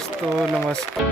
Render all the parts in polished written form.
दोस्तों, नमस्कार।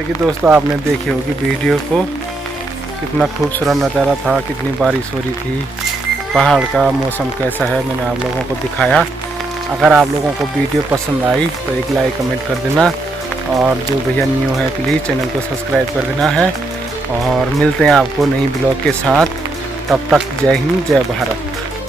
जैसे कि दोस्तों आपने देखी होगी वीडियो को, कितना खूबसूरत नज़ारा था, कितनी बारिश हो रही थी, पहाड़ का मौसम कैसा है मैंने आप लोगों को दिखाया। अगर आप लोगों को वीडियो पसंद आई तो एक लाइक कमेंट कर देना, और जो भैया न्यू है प्लीज़ चैनल को सब्सक्राइब कर देना है। और मिलते हैं आपको नई ब्लॉग के साथ, तब तक जय हिंद जय भारत।